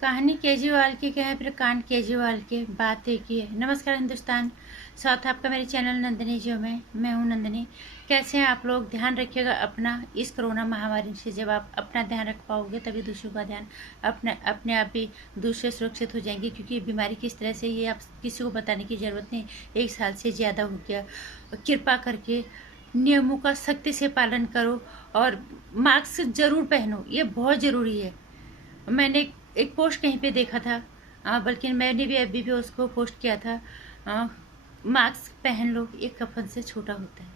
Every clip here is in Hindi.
कहानी केजरीवाल की कहे फिर कांड केजरीवाल के बात एक ही है। नमस्कार हिंदुस्तान, स्वागत है आपका मेरे चैनल नंदिनी जो में। मैं हूं नंदिनी। कैसे हैं आप लोग? ध्यान रखिएगा अपना। इस कोरोना महामारी से जब आप अपना ध्यान रख पाओगे तभी दूसरों का ध्यान अपने आप भी दूसरे सुरक्षित हो जाएंगे, क्योंकि ये बीमारी किस तरह से ये आप किसी को बताने की ज़रूरत नहीं। 1 साल से ज़्यादा हो गया। कृपा करके नियमों का सख्ती से पालन करो और मास्क जरूर पहनो, ये बहुत ज़रूरी है। मैंने एक पोस्ट कहीं पे देखा था, बल्कि मैंने भी उसको पोस्ट किया था। मास्क पहन लो, ये कफन से छोटा होता है,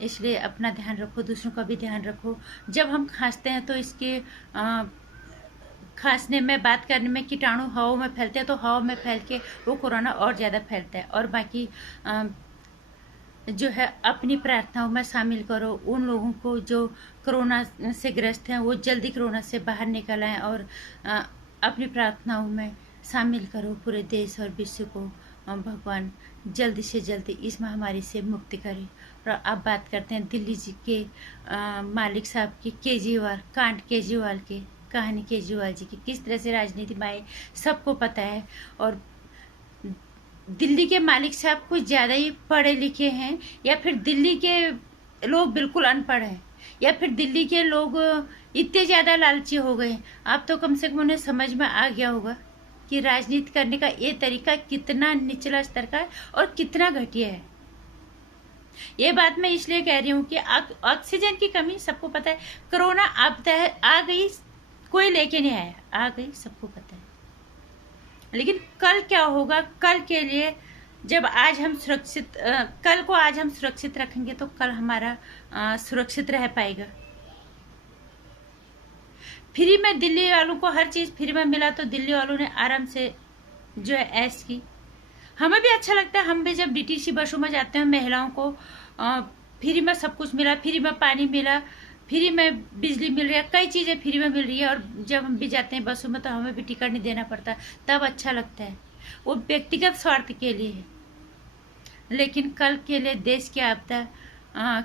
इसलिए अपना ध्यान रखो, दूसरों का भी ध्यान रखो। जब हम खांसते हैं तो इसके खांसने में, बात करने में कीटाणु हवा में फैलते हैं, तो हवा में फैल के वो कोरोना और ज़्यादा फैलता है। और बाकी जो है अपनी प्रार्थनाओं में शामिल करो उन लोगों को जो कोरोना से ग्रस्त हैं, वो जल्दी कोरोना से बाहर निकल आएँ, और अपनी प्रार्थनाओं में शामिल करो पूरे देश और विश्व को। भगवान जल्दी से जल्दी इस महामारी से मुक्ति करे। और अब बात करते हैं दिल्ली जी के मालिक साहब की, केजरीवाल कांड, केजरीवाल के कहानी केजरीवाल जी की किस तरह से राजनीति में आए, सबको पता है। और दिल्ली के मालिक साहब कुछ ज़्यादा ही पढ़े लिखे हैं, या फिर दिल्ली के लोग बिल्कुल अनपढ़ हैं, या फिर दिल्ली के लोग इतने ज़्यादा लालची हो गए। आप तो कम से कम उन्हें समझ में आ गया होगा कि राजनीति करने का ये तरीका कितना निचला स्तर का है और कितना घटिया है। ये बात मैं इसलिए कह रही हूँ कि ऑक्सीजन की कमी सबको पता है। कोरोना आपदा है, आ गई, कोई लेके नहीं आया, आ गई, सबको पता है। लेकिन कल क्या होगा, कल के लिए जब आज हम सुरक्षित कल को आज हम सुरक्षित रखेंगे तो कल हमारा सुरक्षित रह पाएगा। फ्री में दिल्ली वालों को हर चीज़ फ्री में मिला तो दिल्ली वालों ने आराम से जो है ऐश की। हमें भी अच्छा लगता है, हम भी जब डीटीसी बसों में जाते हैं, महिलाओं को फ्री में सब कुछ मिला, फ्री में पानी मिला, फ्री में बिजली मिल रही है, कई चीज़ें फ्री में मिल रही है। और जब हम भी जाते हैं बसों में तो हमें भी टिकट नहीं देना पड़ता, तब अच्छा लगता है। वो व्यक्तिगत स्वार्थ के लिए है, लेकिन कल के लिए देश की आपदा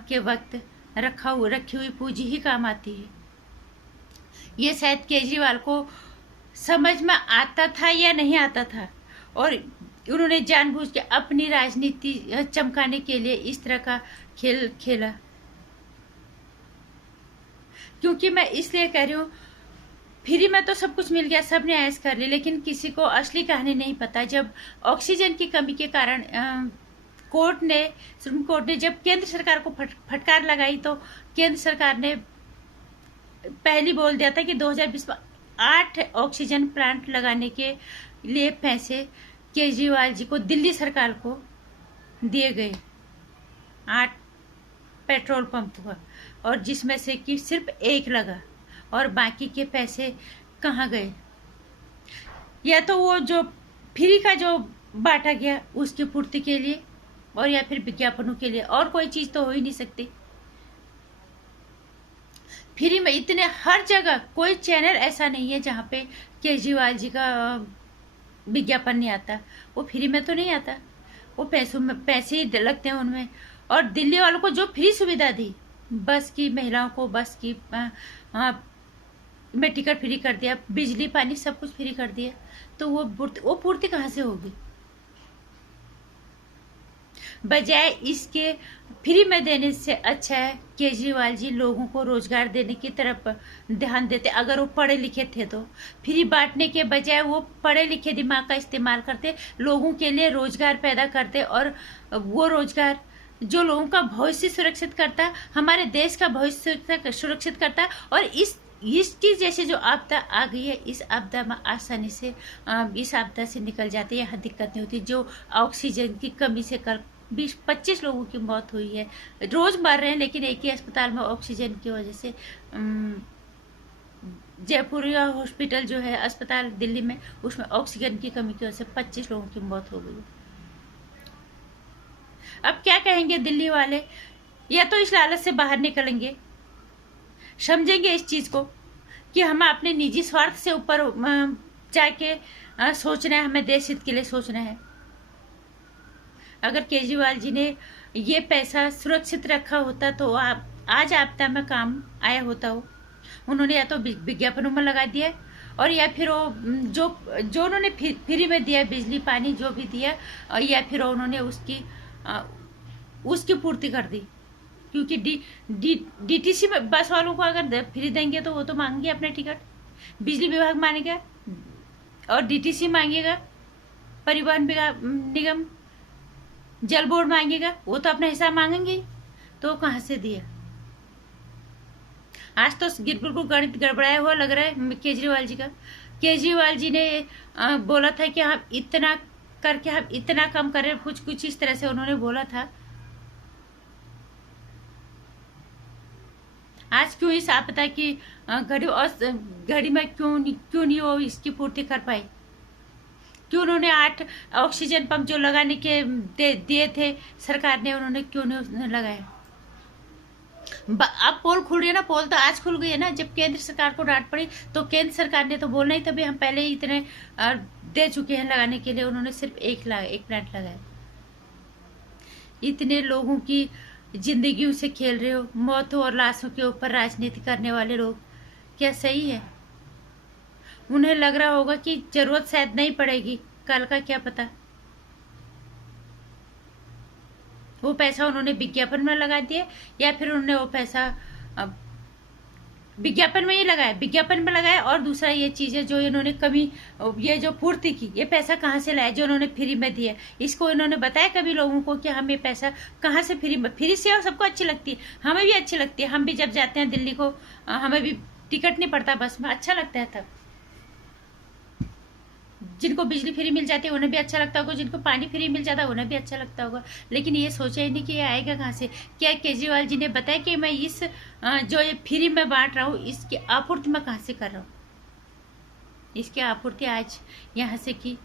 के वक्त रखी हुई पूंजी ही काम आती है। ये शायद केजरीवाल को समझ में आता था या नहीं आता था, और उन्होंने जानबूझ के अपनी राजनीति चमकाने के लिए इस तरह का खेल खेला। क्योंकि मैं इसलिए कह रही हूँ, फ्री में तो सब कुछ मिल गया, सब ने ऐश कर ली, लेकिन किसी को असली कहानी नहीं पता। जब ऑक्सीजन की कमी के कारण सुप्रीम कोर्ट ने जब केंद्र सरकार को फटकार लगाई, तो केंद्र सरकार ने पहले बोल दिया था कि 2020 में 8 ऑक्सीजन प्लांट लगाने के लिए पैसे केजरीवाल जी को, दिल्ली सरकार को दिए गए, 8 पेट्रोल पंप हुआ, और जिसमें से कि सिर्फ 1 लगा, और बाकी के पैसे कहाँ गए? या तो वो जो फ्री का जो बांटा गया उसकी पूर्ति के लिए, और या फिर विज्ञापनों के लिए, और कोई चीज़ तो हो ही नहीं सकती। फ्री में इतने हर जगह, कोई चैनल ऐसा नहीं है जहाँ पे केजरीवाल जी का विज्ञापन नहीं आता। वो फ्री में तो नहीं आता, वो पैसे ही लगते हैं उनमें। और दिल्ली वालों को जो फ्री सुविधा दी, बस की महिलाओं को बस की में टिकट फ्री कर दिया, बिजली पानी सब कुछ फ्री कर दिया, तो वो पूर्ति कहाँ से होगी? बजाय इसके फ्री में देने से अच्छा है केजरीवाल जी लोगों को रोजगार देने की तरफ ध्यान देते। अगर वो पढ़े लिखे थे तो फ्री बांटने के बजाय वो पढ़े लिखे दिमाग का इस्तेमाल करते, लोगों के लिए रोजगार पैदा करते, और वो रोजगार जो लोगों का भविष्य सुरक्षित करता, हमारे देश का भविष्य सुरक्षित करता। और इसकी जैसे जो आपदा आ गई है, इस आपदा में आसानी से इस आपदा से निकल जाते, यहाँ दिक्कत नहीं होती। जो ऑक्सीजन की कमी से कल 20-25 लोगों की मौत हुई है, रोज मर रहे हैं, लेकिन एक ही अस्पताल में ऑक्सीजन की वजह से, जयपुर हॉस्पिटल जो है अस्पताल दिल्ली में, उसमें ऑक्सीजन की कमी की वजह से 25 लोगों की मौत हो गई। अब क्या कहेंगे दिल्ली वाले? या तो इस लालच से बाहर निकलेंगे, समझेंगे इस चीज को कि हमें अपने निजी स्वार्थ से ऊपर जाके सोचना है, हमें देश हित के लिए सोचना है। अगर केजरीवाल जी ने ये पैसा सुरक्षित रखा होता तो आज आपदा में काम आया होता हो। उन्होंने या तो विज्ञापनों में लगा दिया, और या फिर वो जो जो उन्होंने फ्री में दिया, बिजली पानी जो भी दिया, या फिर उन्होंने उसकी पूर्ति कर दी। क्योंकि डीटीसी बस वालों को अगर फ्री देंगे तो वो तो मांगेंगे अपने टिकट, बिजली विभाग मांगेगा और डीटीसी मांगेगा, परिवहन निगम, जल बोर्ड मांगेगा, वो तो अपना हिसाब मांगेंगे। तो कहाँ से दिया? आज तो बिल्कुल गणित गड़बड़ाया हुआ लग रहा है केजरीवाल जी का। केजरीवाल जी ने बोला था कि हम इतना करके हम इतना कम करें, कुछ इस तरह से उन्होंने बोला था। आज क्यों इस आपदा की घड़ी में क्यों नहीं वो इसकी पूर्ति कर पाई? क्यों उन्होंने 8 ऑक्सीजन पंप जो लगाने के दिए थे सरकार ने, उन्होंने क्यों नहीं लगाया? अब पोल खुल रही है ना, पोल तो आज खुल गई है ना। जब केंद्र सरकार को डांट पड़ी तो केंद्र सरकार ने तो बोलना ही था, भी हम पहले ही इतने दे चुके हैं लगाने के लिए, उन्होंने सिर्फ एक प्लांट लगाया। इतने लोगों की जिंदगियों से खेल रहे हो, मौतों और लाशों के ऊपर राजनीति करने वाले लोग, क्या सही है? उन्हें लग रहा होगा कि जरूरत शायद नहीं पड़ेगी, कल का क्या पता। वो पैसा उन्होंने विज्ञापन में लगा दिया, या फिर उन्होंने वो पैसा विज्ञापन में ही लगाया, विज्ञापन में लगाया। और दूसरा ये चीजें जो इन्होंने कमी, ये जो पूर्ति की, ये पैसा कहाँ से लाया जो उन्होंने फ्री में दिया? इसको इन्होंने बताया कभी लोगों को कि हम ये पैसा कहाँ से फ्री से? और सबको अच्छी लगती है, हमें भी अच्छी लगती है। हम भी जब जाते हैं दिल्ली को, हमें भी टिकट नहीं पड़ता बस में, अच्छा लगता है। तब जिनको बिजली फ्री मिल जाती है उन्हें भी अच्छा लगता होगा, जिनको पानी फ्री मिल जाता है उन्हें भी अच्छा लगता होगा। लेकिन ये सोचा ही नहीं कि ये आएगा कहाँ से। क्या केजरीवाल जी ने बताया कि मैं इस जो ये फ्री में बांट रहा हूँ, इसकी आपूर्ति मैं कहाँ से कर रहा हूँ? इसकी आपूर्ति आज यहाँ से की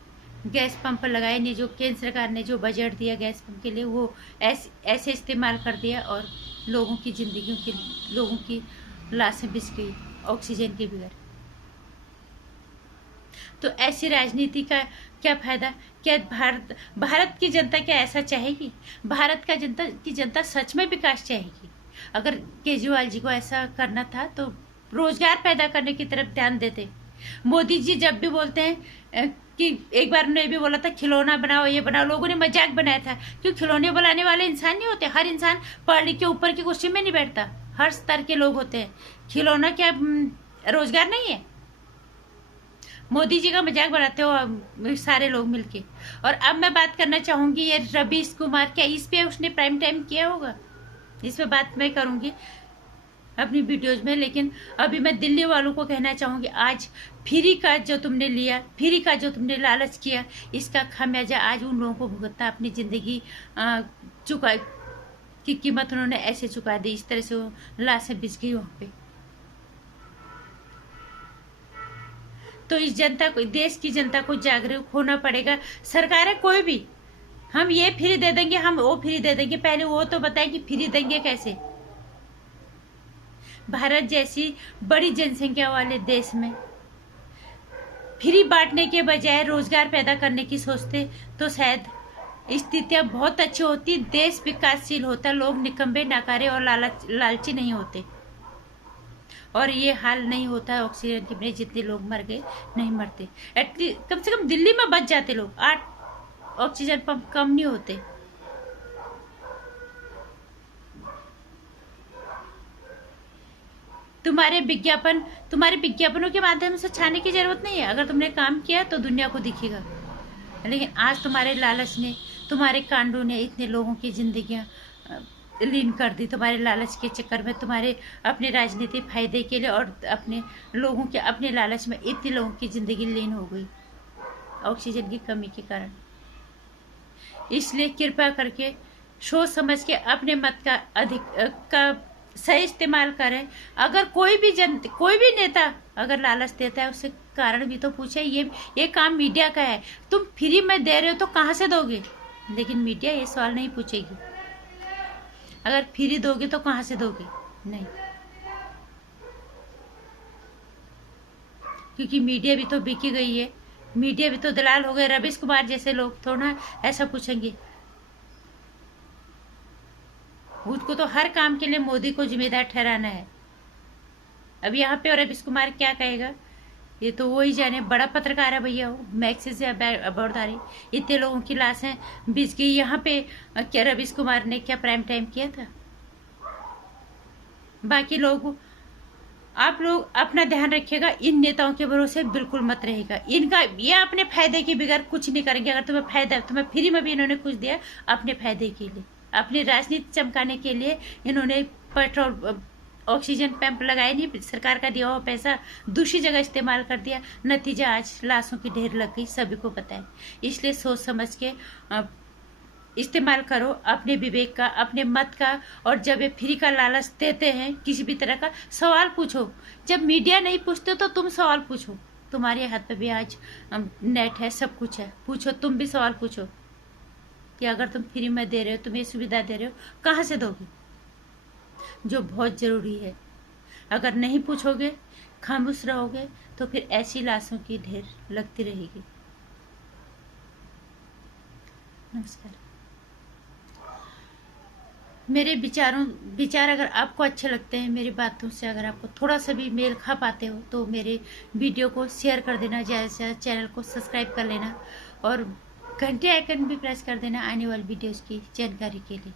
गैस पंप लगाए नहीं, जो केंद्र सरकार ने जो बजट दिया गैस पंप के लिए, वो ऐसे इस्तेमाल कर दिया और लोगों की जिंदगियों के, लोगों की लाशें बिछ गई ऑक्सीजन के बगैर। तो ऐसी राजनीति का क्या फायदा? क्या भारत की जनता क्या ऐसा चाहेगी? भारत की जनता सच में विकास चाहेगी? अगर केजरीवाल जी को ऐसा करना था तो रोजगार पैदा करने की तरफ ध्यान देते। मोदी जी जब भी बोलते हैं कि एक बार उन्होंने भी बोला था खिलौना बनाओ, ये बनाओ, लोगों ने मजाक बनाया था। क्यों? खिलौने बनाने वाले इंसान नहीं होते। हर इंसान पढ़ लिख के ऊपर की कुर्सी में नहीं बैठता, हर स्तर के लोग होते हैं। खिलौना क्या रोजगार नहीं है? मोदी जी का मजाक बनाते हो सारे लोग मिलके। और अब मैं बात करना चाहूंगी ये रवीश कुमार, क्या इस पे उसने प्राइम टाइम किया होगा? इस पे बात मैं करूंगी अपनी वीडियोज में। लेकिन अभी मैं दिल्ली वालों को कहना चाहूंगी, आज फ्री का जो तुमने लिया, फ्री का जो तुमने लालच किया, इसका खामियाजा आज उन लोगों को भुगतना। अपनी जिंदगी चुका की कीमत उन्होंने ऐसे चुका दी, इस तरह से वो लाशें बिछ गई वहां पे। तो इस जनता को, देश की जनता को जागरूक होना पड़ेगा। सरकारें कोई भी, हम ये फ्री दे देंगे, हम वो फ्री दे देंगे, पहले वो तो बताए कि फ्री देंगे कैसे। भारत जैसी बड़ी जनसंख्या वाले देश में फ्री बांटने के बजाय रोजगार पैदा करने की सोचते तो शायद स्थितियां बहुत अच्छी होती, देश विकासशील होता, लोग निकम्बे, नाकारे और लालची नहीं होते। और ये हाल नहीं होता ऑक्सीजन की वजह, जितने लोग मर गए नहीं मरते। एटलीस्ट कम से कम दिल्ली में बच जाते लोग, 8 ऑक्सीजन पंप कम नहीं होते। तुम्हारे विज्ञापनों के माध्यम से छाने की जरूरत नहीं है। अगर तुमने काम किया तो दुनिया को दिखेगा। लेकिन आज तुम्हारे लालच ने, तुम्हारे कांडों ने इतने लोगों की जिंदगियां लीन कर दी। तुम्हारे लालच के चक्कर में, तुम्हारे अपने राजनीतिक फायदे के लिए और अपने लोगों के अपने लालच में इतने लोगों की जिंदगी लीन हो गई ऑक्सीजन की कमी के कारण। इसलिए कृपया करके सोच समझ के अपने मत का सही इस्तेमाल करें। अगर कोई भी नेता अगर लालच देता है, उससे कारण भी तो पूछे। ये काम मीडिया का है, तुम फ्री में दे रहे हो तो कहाँ से दोगे? लेकिन मीडिया ये सवाल नहीं पूछेगी। अगर फ्री दोगे तो कहाँ से दोगे? नहीं, क्योंकि मीडिया भी तो बिकी गई है, मीडिया भी तो दलाल हो गए। रवीश कुमार जैसे लोग थोड़ा ऐसा पूछेंगे। उसको तो हर काम के लिए मोदी को जिम्मेदार ठहराना है। अब यहाँ पे और रवीश कुमार क्या कहेगा ये तो वही जाने, बड़ा पत्रकार है भैया वो, मैक्सिस से अबोरदारी। इतने लोगों की लाशें बिछ गई यहाँ पे। क्या रवीश कुमार ने क्या प्राइम टाइम किया था? बाकी लोग, आप लोग अपना ध्यान रखिएगा, इन नेताओं के भरोसे बिल्कुल मत रहेगा। इनका ये अपने फायदे के बगैर कुछ नहीं करेंगे। अगर तुम्हें फायदा, तुम्हें फ्री में भी इन्होंने कुछ दिया अपने फायदे के लिए, अपनी राजनीति चमकाने के लिए इन्होंने पेट्रोल ऑक्सीजन पंप लगाए नहीं, सरकार का दिया हुआ पैसा दूसरी जगह इस्तेमाल कर दिया। नतीजा आज लाशों की ढेर लग गई, सभी को पता है। इसलिए सोच समझ के इस्तेमाल करो अपने विवेक का, अपने मत का। और जब ये फ्री का लालच देते हैं किसी भी तरह का, सवाल पूछो। जब मीडिया नहीं पूछते तो तुम सवाल पूछो। तुम्हारे हाथ पे भी आज नेट है, सब कुछ है, पूछो, तुम भी सवाल पूछो कि अगर तुम फ्री में दे रहे हो, तुम ये सुविधा दे रहे हो, कहाँ से दोगे? जो बहुत ज़रूरी है। अगर नहीं पूछोगे, खामोश रहोगे, तो फिर ऐसी लाशों की ढेर लगती रहेगी। नमस्कार। मेरे विचार अगर आपको अच्छे लगते हैं, मेरी बातों से अगर आपको थोड़ा सा भी मेल खा पाते हो, तो मेरे वीडियो को शेयर कर देना, ज़्यादा से ज़्यादा चैनल को सब्सक्राइब कर लेना और घंटे आइकन भी प्रेस कर देना आने वाली वीडियोज़ की जानकारी के लिए।